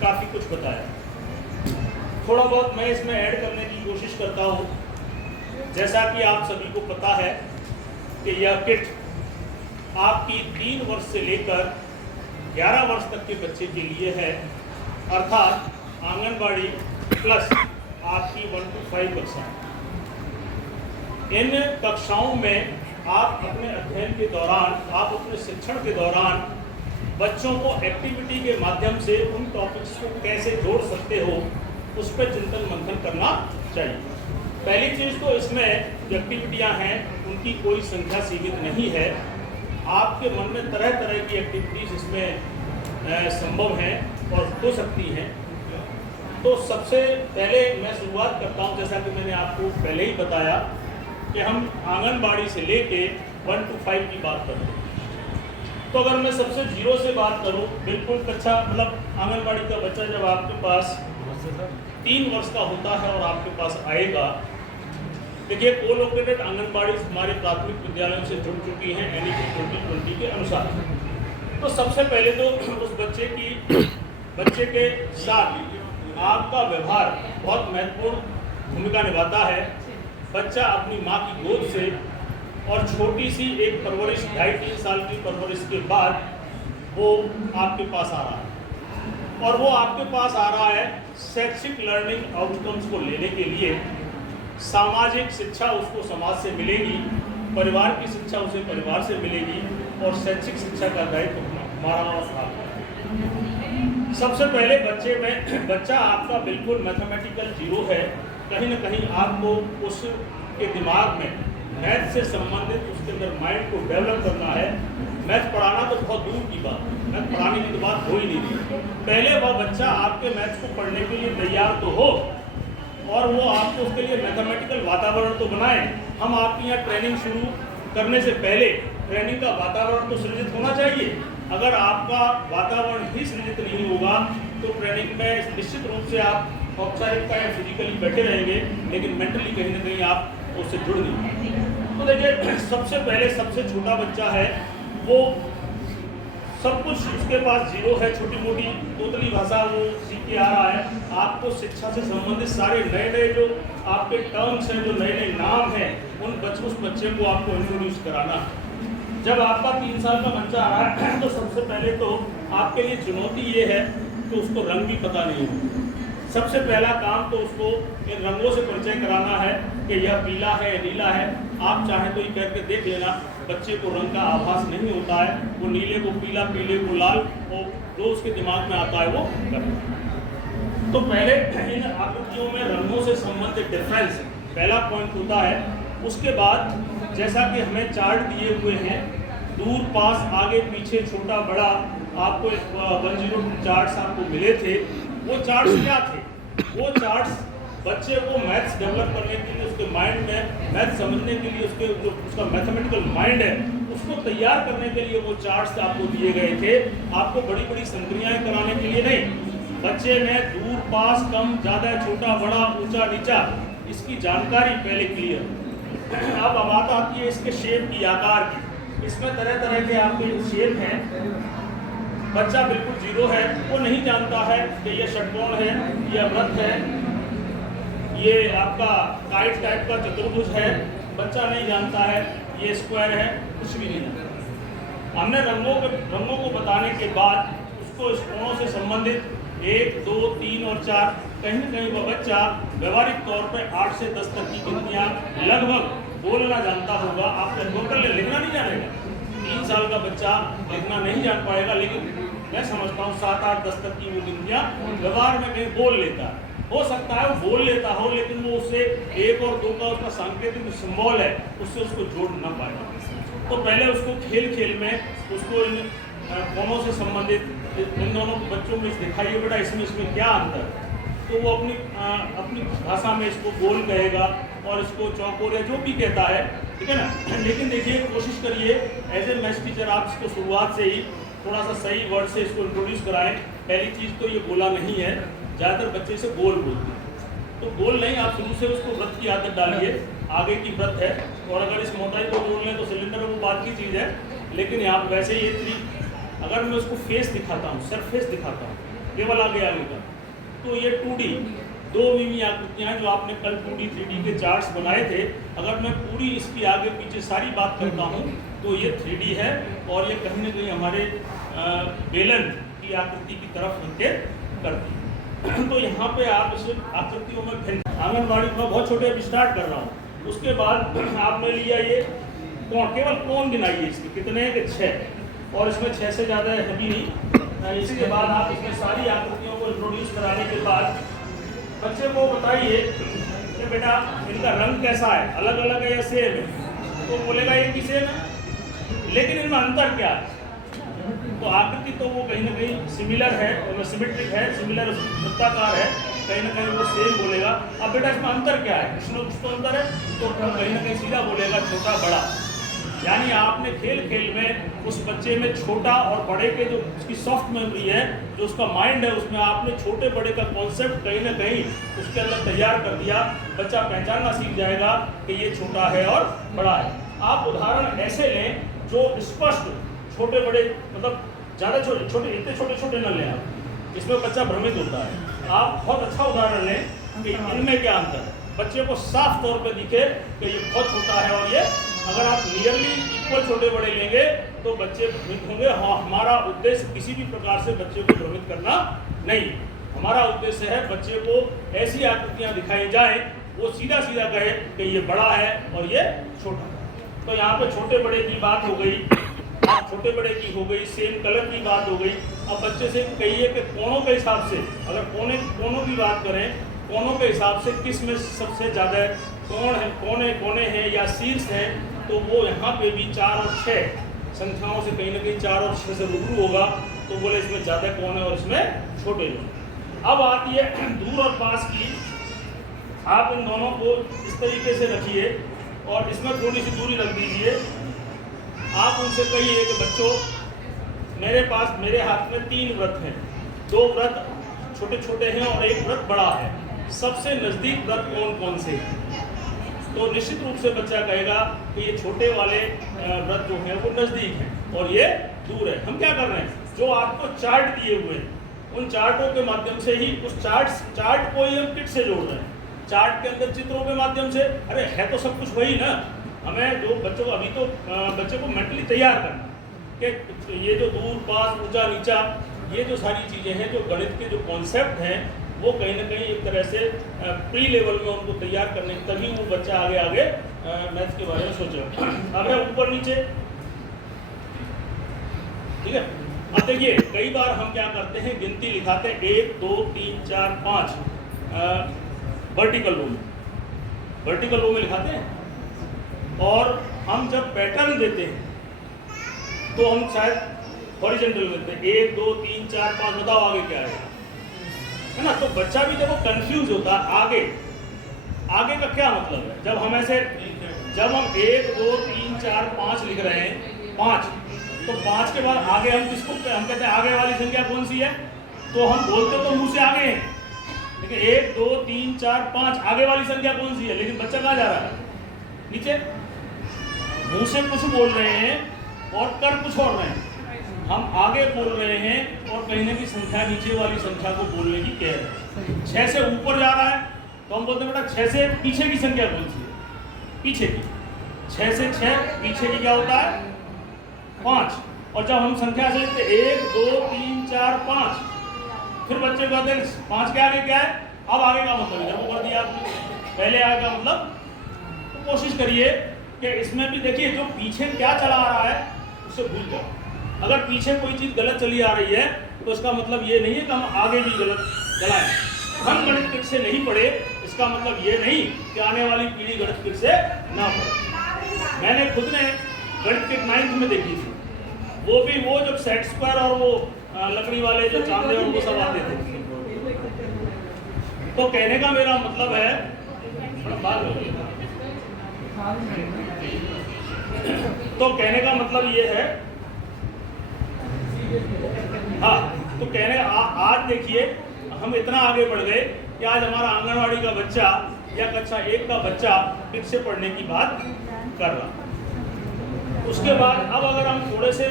काफ़ी कुछ बताया। थोड़ा बहुत मैं इसमें ऐड करने की कोशिश करता हूँ। जैसा कि आप सभी को पता है कि यह किट आपकी 3 वर्ष से लेकर 11 वर्ष तक के बच्चे के लिए है, अर्थात आंगनबाड़ी प्लस आपकी 1 to 5 कक्षा। इन कक्षाओं में आप अपने अध्ययन के दौरान, आप अपने शिक्षण के दौरान बच्चों को एक्टिविटी के माध्यम से उन टॉपिक्स को कैसे जोड़ सकते हो, उस पर चिंतन मंथन करना चाहिए। पहली चीज़ तो इसमें जो एक्टिविटियाँ हैं उनकी कोई संख्या सीमित नहीं है। आपके मन में तरह तरह की एक्टिविटीज़ इसमें संभव हैं और हो सकती हैं। तो सबसे पहले मैं शुरुआत करता हूँ, जैसा कि मैंने आपको पहले ही बताया कि हम आंगनबाड़ी से लेके 1 to 5 की बात करते हैं। तो अगर मैं सबसे 0 से बात करूँ, बिल्कुल कक्षा मतलब आंगनबाड़ी का बच्चा जब आपके पास 3 वर्ष का होता है और आपके पास आएगा, देखिए कोलोकेटेड आंगनबाड़ी हमारे प्राथमिक विद्यालयों से जुड़ चुकी हैं NEP 2020 के अनुसार। तो सबसे पहले तो उस बच्चे के साथ आपका व्यवहार बहुत महत्वपूर्ण भूमिका निभाता है। बच्चा अपनी माँ की गोद से और छोटी सी एक परवरिश 2.5-3 साल की परवरिश के बाद वो आपके पास आ रहा है, और वो आपके पास आ रहा है शैक्षिक लर्निंग आउटकम्स को लेने के लिए। सामाजिक शिक्षा उसको समाज से मिलेगी, परिवार की शिक्षा उसे परिवार से मिलेगी, और शैक्षिक शिक्षा का दायित्व हमारा है। सबसे पहले बच्चा आपका बिल्कुल मैथमेटिकल 0 है। कहीं ना कहीं आपको उसके दिमाग में मैथ से संबंधित उसके अंदर माइंड को डेवलप करना है। मैथ पढ़ाना तो बहुत दूर की बात, मैथ पढ़ाने की तो बात हो ही नहीं थी। पहले वह बच्चा आपके मैथ्स को पढ़ने के लिए तैयार तो हो, और वो आपको उसके लिए मैथमेटिकल वातावरण तो बनाए। हम आपकी यहाँ ट्रेनिंग शुरू करने से पहले ट्रेनिंग का वातावरण तो सृजित होना चाहिए। अगर आपका वातावरण ही सृजित नहीं होगा तो ट्रेनिंग में निश्चित रूप से आप औपचारिकता या फिजिकली बैठे रहेंगे, लेकिन मेंटली कहीं ना कहीं आप उससे जुड़ नहीं पाएंगे। तो देखिए, सबसे पहले सबसे छोटा बच्चा है, वो सब कुछ उसके पास 0 है, छोटी मोटी तोतली भाषा वो सीख के आ रहा है। आपको शिक्षा से संबंधित सारे नए नए जो आपके टर्म्स हैं, जो नए नए नाम हैं, उस बच्चे को आपको इंट्रोड्यूस कराना। जब आपका 3 साल का बच्चा आ रहा है तो सबसे पहले तो आपके लिए चुनौती ये है कि उसको रंग भी पता नहीं है। सबसे पहला काम तो उसको इन रंगों से परिचय कराना है कि यह पीला है, नीला है। आप चाहें तो ये करके देख लेना, बच्चे को रंग का आभास नहीं होता है। वो नीले को पीला, पीले को लाल, और जो उसके दिमाग में आता है वो करता। तो पहले इन आकृतियों में रंगों से संबंधित डिफरेंस पहला पॉइंट होता है। उसके बाद जैसा कि हमें चार्ट दिए हुए हैं, दूर पास आगे पीछे छोटा बड़ा, आपको 102 चार्ट्स आपको मिले थे। वो चार्ट्स क्या थे? वो चार्ट्स बच्चे को मैथ्स डेवलप करने के लिए, उसके माइंड में मैथ समझने के लिए, उसके जो उसका मैथमेटिकल माइंड है उसको तैयार करने के लिए वो चार्ट्स आपको दिए गए थे। आपको बड़ी बड़ी संक्रियाएं कराने के लिए नहीं, बच्चे में दूर पास कम ज़्यादा, छोटा बड़ा, ऊंचा नीचा, इसकी जानकारी पहले क्लियर। अब बात आती है इसके शेप की, आकार की। इसमें तरह तरह के आपके शेप हैं। बच्चा बिल्कुल 0 है, वो नहीं जानता है कि ये षटकोण है, ये वृत्त है, ये आपका काइट टाइप का चतुर्भुज है। बच्चा नहीं जानता है ये स्क्वायर है, कुछ भी नहीं जानता। हमने रंगों को बताने के बाद उसको इस कोणों से संबंधित 1, 2, 3 और 4, कहीं ना कहीं वह बच्चा व्यवहारिक तौर पर 8 से 10 तक की गिनतियाँ लगभग बोलना जानता होगा। आप लगभग लिखना नहीं जानेगा। 3 साल का बच्चा लिखना नहीं जान पाएगा, लेकिन मैं समझता हूँ 7, 8, 10 तक की वो गिनतियाँ व्यवहार में कहीं बोल लेता है। हो सकता है वो बोल लेता हो, लेकिन वो उससे 1 और 2 का उसका सांकेतिक सिंबल है, उससे उसको जोड़ ना पाएगा। तो पहले उसको खेल खेल में उसको इन कोणों से संबंधित इन दोनों बच्चों में दिखाइए बेटा इसमें क्या अंतर है। तो वो अपनी भाषा में इसको गोल कहेगा और इसको चौकोर या जो भी कहता है, ठीक है ना। लेकिन देखिए, कोशिश करिए एज ए मैथ्स टीचर आप इसको शुरुआत से ही थोड़ा सा सही वर्ड से इसको इंट्रोड्यूस कराएं। पहली चीज़ तो ये बोला नहीं है, ज़्यादातर बच्चे से गोल बोलते हैं, तो गोल नहीं, आप शुरू से उसको वृत्त की आदत डालिए। आगे की वृत्त है, और अगर इस मोटाई को बोल लें तो सिलेंडर वो बात की चीज़ है। लेकिन यहाँ वैसे ये अगर मैं उसको फेस दिखाता हूँ, सिर्फ फेस दिखाता हूँ, केवल आगे का। तो ये 2D 2 मिमी आकृतियाँ जो आपने कल 2D 3D के चार्ट्स बनाए थे, अगर मैं पूरी इसकी आगे पीछे सारी बात करता हूँ तो ये 3D है और ये कहीं ना कहीं हमारे बेलन की आकृति की तरफ संकेत करती है। तो यहाँ पे आप इस आकृतियों में भिन्न आंगनबाड़ी को बहुत छोटे अभी स्टार्ट कर रहा हूँ। उसके बाद आपने लिया ये कोण, केवल कोण गिनाइए इसके कितने हैं कि 6, और इसमें 6 से ज़्यादा है भी नहीं। इसके बाद आप इसमें सारी आकृतियों को इंट्रोड्यूस कराने के बाद बच्चे को बताइए कि बेटा इनका रंग कैसा है, अलग अलग है या सेम है। तो बोलेगा ये कि सेम है, लेकिन इनमें अंतर क्या है। तो आकृति तो वो कहीं ना कहीं सिमिलर है, सिमेट्रिक है, सिमिलर वृत्ताकार है, कहीं ना कहीं वो सेम बोलेगा। अब बेटा इसमें अंतर क्या है, इसमें कुछ तो अंतर है, तो कहीं ना कहीं सीधा बोलेगा छोटा बड़ा। यानी आपने खेल खेल में उस बच्चे में छोटा और बड़े के जो उसकी सॉफ्ट मेमोरी है, जो उसका माइंड है, उसमें आपने छोटे बड़े का कॉन्सेप्ट कहीं ना कहीं उसके अंदर तैयार कर दिया। बच्चा पहचानना सीख जाएगा कि ये छोटा है और बड़ा है। आप उदाहरण ऐसे लें जो स्पष्ट छोटे बड़े, मतलब ज़्यादा छोटे छोटे, इतने छोटे छोटे न लें आप, जिसमें बच्चा भ्रमित होता है। आप बहुत अच्छा उदाहरण लें कि इनमें क्या अंतर है, बच्चे को साफ तौर पे दिखे कि ये बहुत छोटा है और ये, अगर आप नियरली इक्वल छोटे बड़े लेंगे तो बच्चे भ्रमित होंगे। हाँ, हमारा उद्देश्य किसी भी प्रकार से बच्चे को भ्रमित करना नहीं। हमारा उद्देश्य है बच्चे को ऐसी आकृतियाँ दिखाई जाए वो सीधा सीधा कहे कि ये बड़ा है और ये छोटा है। तो यहाँ पे छोटे बड़े की बात हो गई, छोटे बड़े की हो गई, सेम कलर की बात हो गई। अब बच्चे से कहिए कि कोणों के हिसाब से, अगर कोणों की बात करें, कोणों के हिसाब से किस में सबसे ज़्यादा कोण है, कोने हैं या शीर्ष हैं, तो वो यहाँ पे भी 4 और 6 संख्याओं से कहीं ना कहीं 4 और 6 से रूबरू होगा। तो बोले इसमें ज़्यादा कोण है और इसमें छोटे लोग। अब आती है दूर और पास की। आप इन दोनों को इस तरीके से रखिए और इसमें थोड़ी सी दूरी रख दीजिए। आप उनसे कहिए कि बच्चों मेरे हाथ में 3 व्रत हैं, 2 व्रत छोटे छोटे हैं और 1 व्रत बड़ा है। सबसे नज़दीक व्रत कौन कौन से हैं? तो निश्चित रूप से बच्चा कहेगा कि ये छोटे वाले व्रत जो हैं वो नज़दीक हैं और ये दूर है। हम क्या कर रहे हैं, जो आपको चार्ट दिए हुए हैं उन चार्टों के माध्यम से ही उस चार्ट को ही हम किट से जोड़ रहे हैं। चार्ट के अंदर चित्रों के माध्यम से, अरे है तो सब कुछ वही ना। हमें जो बच्चों को अभी तो बच्चे को मेंटली तैयार करना कि ये जो दूर पास ऊंचा नीचा, ये जो सारी चीज़ें हैं, जो गणित के जो कॉन्सेप्ट हैं, वो कहीं ना कहीं एक तरह से प्री लेवल में उनको तैयार करने, तभी वो बच्चा आगे मैथ्स के बारे में सोचे। अब है ऊपर नीचे, ठीक है। अब देखिए कई बार हम क्या करते हैं, गिनती लिखाते हैं 1 2 3 4 5 वर्टिकल रो में लिखाते हैं। और हम जब पैटर्न देते हैं तो हम शायद हॉरिजॉन्टल में देते हैं 1 2 3 4 5, बताओ आगे क्या है ना। तो बच्चा भी जब वो कंफ्यूज होता है आगे का क्या मतलब है। जब हम 1 2 3 4 5 लिख रहे हैं 5, तो 5 के बाद आगे हम कहते हैं आगे वाली संख्या कौन सी है, तो हम बोलते तो मुंह से आगे हैं, लेकिन 1 2 3 4 5 आगे वाली संख्या कौन सी है, लेकिन बच्चा कहाँ जा रहा है, नीचे। मुंह से कुछ बोल रहे हैं और कर कुछ और रहे हैं। हम आगे बोल रहे हैं और कहीं ना कहीं संख्या नीचे वाली संख्या को बोलने की कह रहे हैं। 6 से ऊपर जा रहा है तो हम बोलते हैं बेटा 6 से पीछे की संख्या कौन सी है, पीछे की। 6 से 6 पीछे की क्या होता है, 5। और जब हम संख्या से 1 2 3 4 5, फिर बच्चे कहते हैं 5 के आगे क्या है। अब आगे का मतलब इधर को कर दिया आपने, पहले आगे का मतलब। तो कोशिश करिए कि इसमें भी देखिए जो पीछे क्या चला आ रहा है उसे भूल जाओ। अगर पीछे कोई चीज़ गलत चली आ रही है तो इसका मतलब ये नहीं है कि हम आगे भी गलत चलाएं। हम गणित किट से नहीं पढ़े, इसका मतलब ये नहीं कि आने वाली पीढ़ी गणित किट से ना पढ़े। मैंने खुद ने गणित किट 9th में देखी थी, वो जब सेट स्क्वायर और वो लकड़ी वाले जो चांदे और वो सब आते थे। तो कहने का मेरा मतलब है, तो कहने का मतलब ये है, हाँ, तो कहने आज देखिए हम इतना आगे बढ़ गए कि आज हमारा आंगनवाड़ी का बच्चा या कक्षा 1 का बच्चा किट से पढ़ने की बात कर रहा। उसके बाद अब अगर हम थोड़े से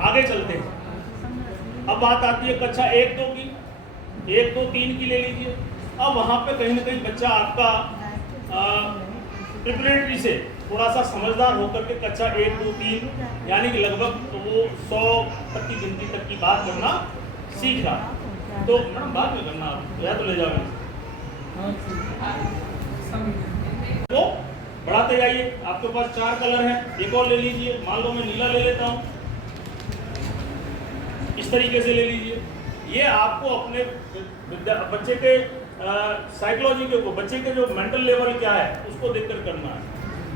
आगे चलते हैं अब बात आती है कक्षा 1-2 की, 1-2-3 की ले लीजिए। अब वहाँ पे कहीं ना कहीं बच्चा आपका प्रिपरेटरी से थोड़ा सा समझदार होकर के कक्षा 1-2-3 यानी कि लगभग वो 100 तक की गिनती तक की बात करना सीख रहा। तो मैडम बाद में करना, आप या तो ले जाओ तो बढ़ाते जाइए। आपके पास 4 कलर हैं, एक और ले लीजिए। मान लो मैं नीला ले लेता हूँ, इस तरीके से ले लीजिए। ये आपको अपने बच्चे के साइकोलॉजी के ऊपर, बच्चे के जो मेंटल लेवल क्या है उसको देखकर करना है।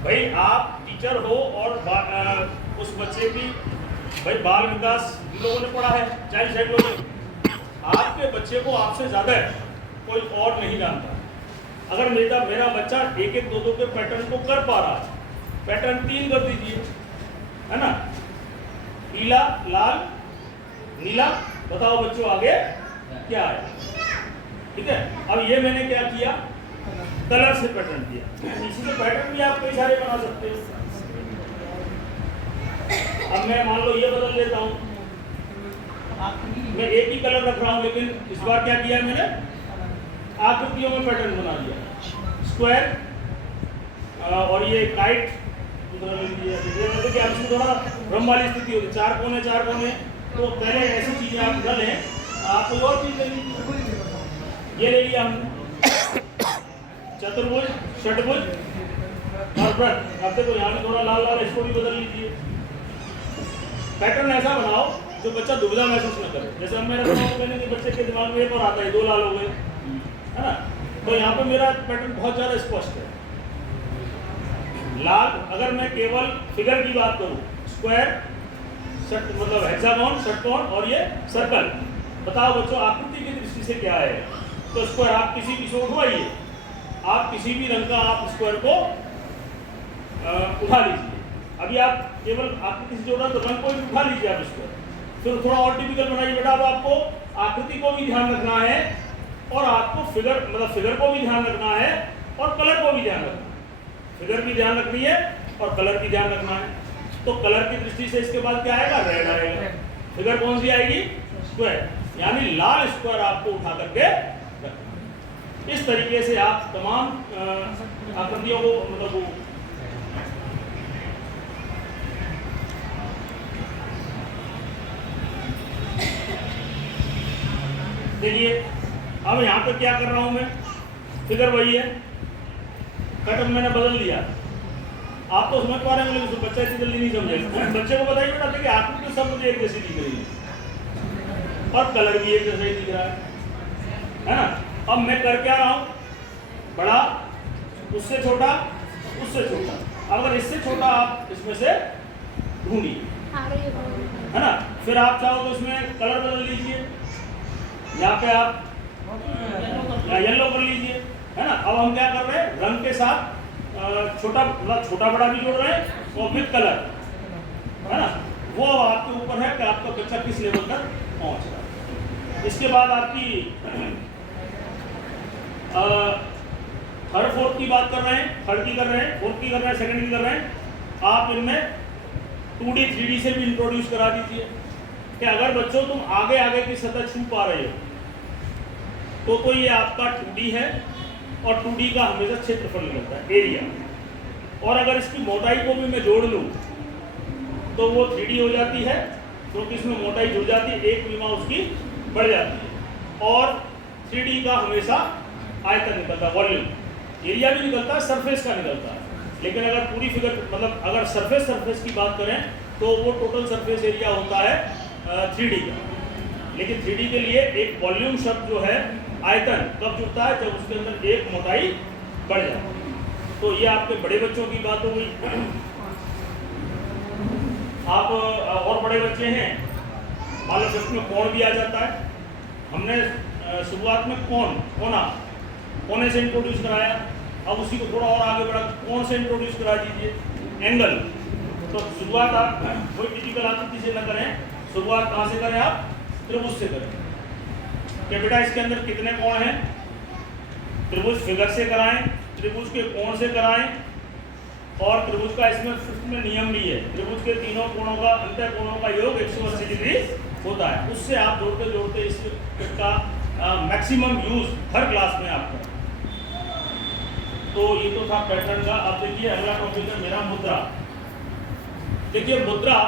भाई आप टीचर हो और उस बच्चे की भाई बाल विकास लोगों ने पढ़ा है, चाइल्ड साइकोलॉजी। आपके बच्चे को आपसे ज़्यादा कोई और नहीं जानता। अगर मेरा बच्चा 1-1, 2-2 के पैटर्न को कर पा रहा है, पैटर्न 3 कर दीजिए, है ना, पीला, लाल, नीला। बताओ बच्चों आगे क्या है? ठीक है। अब ये मैंने क्या किया, कलर से पैटर्न दिया। इसी से पैटर्न भी आप कई सारे बना सकते हो। अब मैं मान लो ये बदल देता हूँ, मैं एक ही कलर रख रहा हूँ, लेकिन इस बार क्या किया मैंने, आकृतियों में पैटर्न बना दिया। स्क्वायर और ये काइट, थोड़ा भ्रम वाली स्थिति होती है, 4 कोने 4 कोने। तो पहले ऐसी चीजें आप डालें, आप कोई और चीज ले लीजिए। ये ले लिया हमने, चतुर्भुज, षटभुज और वृत्त। अब देखो यहाँ में थोड़ा लाल लाल, इसको भी बदल लीजिए। पैटर्न ऐसा बनाओ जो बच्चा दुविधा महसूस न करे। जैसे अब मैंने बताया मैंने कि बच्चे के दिमाग में एक और आता है, 2 लाल हो गए, है ना। तो यहाँ पे मेरा पैटर्न बहुत ज़्यादा स्पष्ट है। लाल, अगर मैं केवल फिगर की बात करूँ, स्क्वायर, मतलब हेक्सागोन, षटकोण और ये सर्कल। बताओ बच्चों आकृति की दृष्टि से क्या है? तो स्क्वायर आप किसी भी से उठवाइए, आप किसी भी रंग का आप स्क्वायर को उठा लीजिए। अभी आप केवल आकृति से जोड़ा तो रंग को भी उठा लीजिए आप स्क्वायर। फिर थोड़ा और टिपिकल बनाइए बेटा। अब आपको आकृति को भी ध्यान रखना है और आपको फिगर फिगर को भी ध्यान रखना है और कलर को भी ध्यान रखना है। फिगर भी ध्यान रखनी है और कलर भी ध्यान रखना है। तो कलर की दृष्टि से इसके बाद क्या आएगा, रेड आएगा। फिगर कौन सी आएगी, स्क्वायर, यानी लाल स्क्वायर आपको उठा करके रखना। इस तरीके से आप तमाम आकृतियों को देखिए। अब यहाँ पे क्या कर रहा हूँ मैं, फिगर वही है, पैटर्न मैंने बदल दिया। आप तो समझ पा रहे हैं, लेकिन बच्चा इतनी जल्दी नहीं समझेगा। बच्चे को बताइए बेटा कि आकृति सब मुझे एक जैसी दिख रही है और कलर भी एक जैसा ही दिख रहा है ना। अब मैं कर क्या रहा हूँ, बड़ा, उससे छोटा, उससे छोटा। अगर इससे छोटा आप इसमें से ढूंढिए, है ना। फिर आप चाहो तो इसमें कलर बदल लीजिए, यहाँ पे आप येलो कर लीजिए, है ना। अब हम क्या कर रहे हैं, रंग के साथ छोटा बड़ा भी जोड़ रहे हैं और विद कलर, है ना। वो आपके ऊपर है कि आपका बच्चा किस लेवल तक पहुंच रहा है। इसके बाद आपकी थर्ड फोर्थ की बात कर रहे हैं, थर्ड की कर रहे हैं, फोर्थ की कर रहे हैं, सेकंड की कर रहे हैं। आप इनमें 2D 3D से भी इंट्रोड्यूस करा दीजिए कि अगर बच्चों तुम आगे आगे की सतह छू पा रहे हो तो ये आपका 2D है और 2D का हमेशा क्षेत्रफल निकलता है, एरिया। और अगर इसकी मोटाई को भी मैं जोड़ लूँ तो वो 3D हो जाती है, क्योंकि इसमें मोटाई जुड़ जाती है, एक विमा उसकी बढ़ जाती है। और 3D का हमेशा आयतन निकलता है, वॉल्यूम, एरिया भी निकलता है, सरफेस का निकलता है। लेकिन अगर पूरी फिगर अगर सरफेस की बात करें तो वो टोटल सरफेस एरिया होता है 3D का। लेकिन 3D के लिए एक वॉल्यूम शब्द जो है, आयतन, कब जुड़ता है, जब उसके अंदर एक मोटाई बढ़ जाती है। तो ये आपके बड़े बच्चों की बात हो गई। आप और बड़े बच्चे हैं, मान लो में कोण भी आ जाता है। हमने शुरुआत में कोने से इंट्रोड्यूस कराया। अब उसी को थोड़ा और आगे बढ़ा, कोण से इंट्रोड्यूस करा दीजिए, एंगल। तो शुरुआत आप कोई टिपिकल आकृति से न करें, शुरुआत कहाँ से करें, आप त्रिभुज से करें कि बेटा इसके अंदर कितने कोण हैं, त्रिभुज फिगर से कराएं, त्रिभुज के कोण से कराएं। और त्रिभुज का इसमें नियम भी है, त्रिभुज के तीनों कोणों का अंतः कोणों का योग 180 डिग्री होता है, उससे आप जोड़ते जोड़ते इस किट का मैक्सिमम यूज़ हर क्लास में आप करें। तो ये तो था पैटर्न का। अब देखिए अगला टॉपिक है मेरा मुद्रा। देखिए मुद्रा